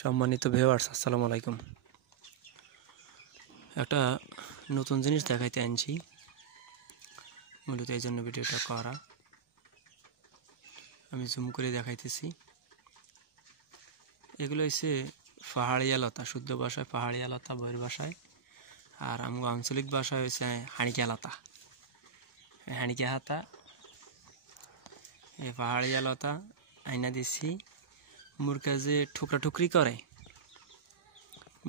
সম্মানিত ভিউয়ার্স, আসসালামু আলাইকুম। একটা নতুন জিনিস দেখাইতে আনছি, মূলত এই জন্য ভিডিওটা করা। আমি জুম করে দেখাইতেছি। এগুলো হচ্ছে পাহাড়িয়া লতা, শুদ্ধ ভাষায় পাহাড়িয়া লতা, বইয়ের ভাষায়, আর আমার আঞ্চলিক ভাষায় হচ্ছে হাঁড়িকা লতা। হাঁড়িকা হাতা এই পাহাড়িয়া লতা আইনা দিচ্ছি। মুরগা যে ঠুকরি করে,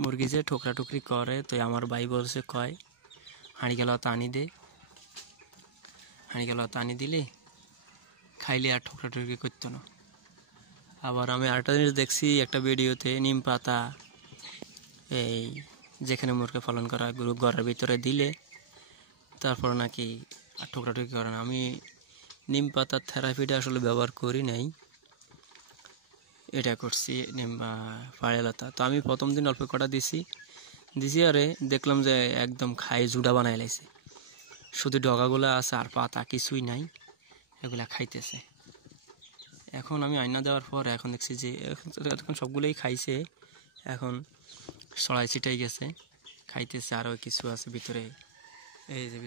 মুরগি যে ঠুকরি করে, তো আমার ভাই বলছে কয় হাঁড়িকা লতা আনি দে, হাঁড়িকা লতা আনি দিলে খাইলে আর ঠুকরি করতো না। আবার আমি আরেকটা জিনিস দেখছি একটা ভিডিওতে, নিম পাতা এই যেখানে মুরগি পালন করা গরু ঘরের ভিতরে দিলে তারপর নাকি আর ঠুকরি করে না। আমি নিম পাতার থেরাপিটা আসলে ব্যবহার করি নাই, এটা করছি নিম পাহাড়িয়া লতা। তো আমি প্রথম দিন অল্প কটা দিছি আরে দেখলাম যে একদম খাই জুড়া বানাই লাইছে, শুধু ডগাগুলো আছে আর পাতা কিছুই নাই, এগুলা খাইতেছে। এখন আমি আয়না দেওয়ার পর এখন দেখছি যে এখন সবগুলোই খাইছে, এখন সরাই ছিটাই গেছে, খাইতেছে। আরও কিছু আছে ভিতরে, এই যে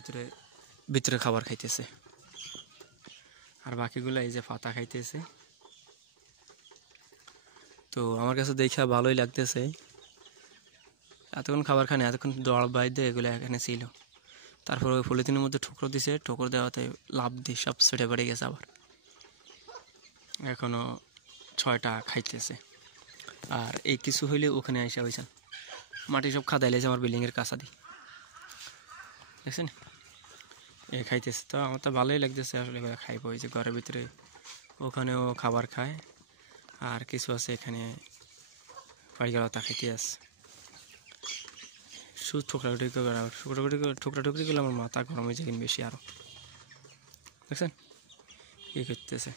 ভিতরে খাবার খাইতেছে, আর বাকিগুলো এই যে পাতা খাইতেছে। তো আমার কাছে দেখা ভালোই লাগতেছে। এতক্ষণ খাবার খানে, এতক্ষণ দড় বাইদে এগুলো এখানে ছিল, তারপর ওই পলিথিনের মধ্যে ঠুকরো দিছে, ঠুকরো দেওয়াতে লাভ দিয়ে সব ছেটে বেড়ে গেছে। আবার এখনও 6টা খাইতেছে। আর এই কিছু হইলে ওখানে আইসা হয়েছেন মাটি সব খাদাই লাইছে আমার বিল্ডিংয়ের কাছা দিয়ে, দেখছেন এ খাইতেছে। তো আমার তো ভালোই লাগতেছে আসলে, খাইব ওই যে ঘরের ভিতরে, ওখানেও খাবার খায়। আর কিছু আছে এখানে পাহাড়িয়া লতা খাইতে আছে, শুধু ঠুকরি করলে আমার মাথা গরম হয়ে যায় বেশি আরও, দেখছেন কি করতেছে।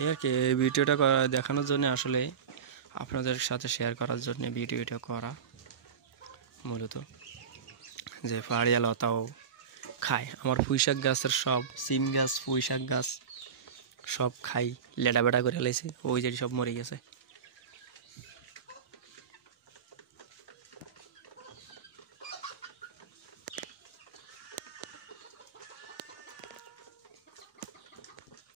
এই আর কি, এই ভিডিওটা দেখানোর জন্য, আসলে আপনাদের সাথে শেয়ার করার জন্য ভিডিওটা করা মূলত, যে পাহাড়িয়া লতাও খায়। আমার পুঁইশাক গাছের সব, সিম গাছ, পুঁইশাক গাছ সব খাই, লেডা বেড়া করে লাইছে, ওই যে সব মরে গেছে।